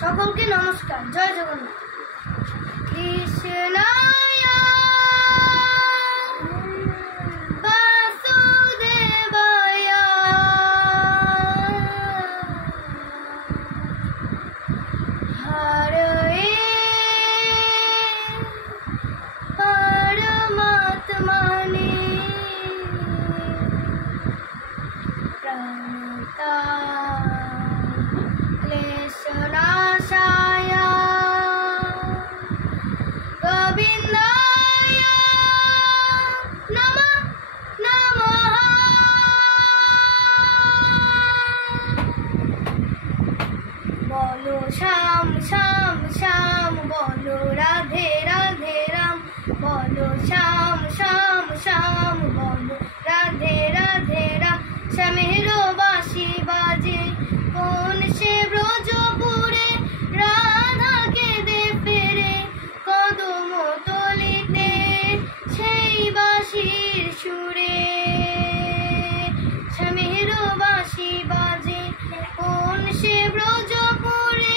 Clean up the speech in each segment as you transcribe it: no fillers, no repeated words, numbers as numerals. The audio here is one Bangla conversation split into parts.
সকলকে নমস্কার। জয় জগন্নাথ। কৃষ্ণায় বাসুদেবায় হরে পরমাত্মনে ক্লেশনাশায় গোবিন্দায় নমঃ নমঃ। বলো শ্যাম শ্যাম শ্যাম, বলো রাধে রাধে রাম, বলো শ্যাম শ্যাম শ্যাম, বলো রাধে রাধে রাম। শ্যামের বাঁশি বাজে কোন সে ব্রজপুরে, রাধাকে দে ফেরে কদম তলিতে সেই বাঁশির সুরে। শ্যামের বাঁশি বাজে কোন সে ব্রজপুরে,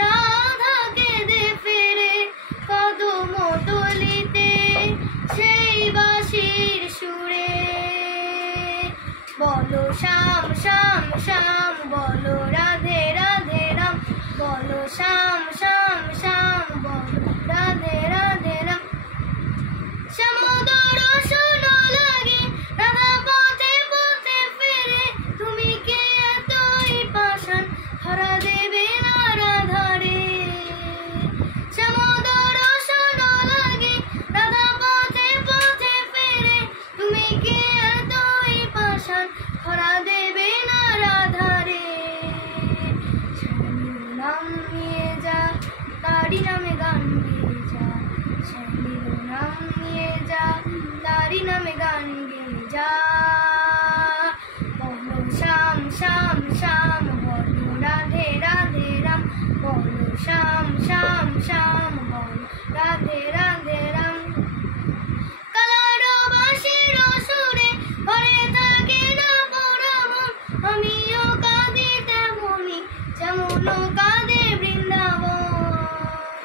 রাধাকে দে ফেরে কদম তলিতে সেই বাঁশির সুরে। বলো শ্যাম শ্যাম শ্যাম, বলো রাধে রাধে রাম, বলো শ্যাম শ্যাম শ্যাম, বলো রাধে রাধে রাম। শ্যামোদর শোনো লাগে রাধা পথে পথে ফেরে, তুমি কে এতই পাষাণ ধরা দেবে না রাধারে। শ্যামোদর শোনো লাগে রাধা পথে পথে ফেরে, তুমি কে এতই পাষাণ ধরা দেবে না রাধারে। শ্যামের নাম নিয়ে যা, তারি নামে গান গেয়ে যা, শ্যামের নাম নিয়ে যা, তারি নামে গান গেয়ে যা। বলো শ্যাম শ্যাম শ্যাম, বলো রাধে রাধে রাম, বলো শ্যাম শ্যাম শ্যাম, বলো রাধে রাধে রাম। কালার বাঁশির সুরে ভরে থাকে না পোড়া মন, আমিও কাঁদি তেমনি যেমন কাঁদে বৃন্দাবন।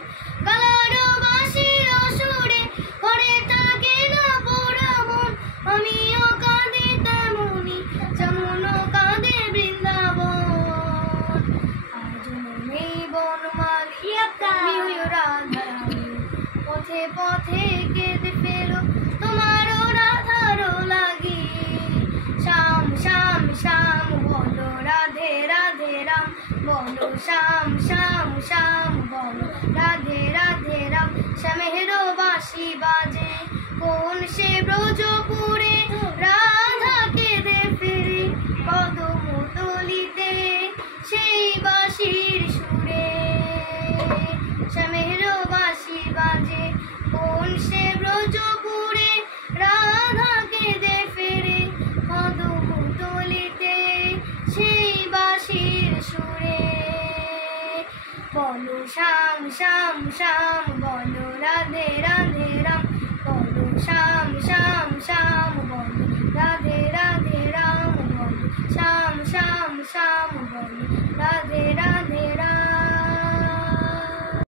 কালার বাঁশির সুরে ভরে থাকে না পোড়া মন, আমিও কাঁদি তেমনি যেমন কাঁদে বৃন্দাবন। আজ নেই বনমালী তুমি হইও রাধা রানী, পথে পথে কেঁদে ফেরো তোমারও রাধারও লাগি। শ্যাম শ্যাম শ্যাম, বলো রাধে রাধে রাম, বলো শ্যাম শ্যাম শ্যাম, বলো রাধে রাধে রাম। শ্যামের বাঁশি বাজে কোন সে ব্রজপুরে, রাধাকে দে ফিরে কদম তলিতে সেই বাঁশির সুরে। শ্যামের বাঁশি বাজে কোন সে ব্রজপুরে, রাধাকে দে ফিরে কদম তলিতে সেই বাঁশির সুরে। বলো শ্যাম শ্যাম শ্যাম,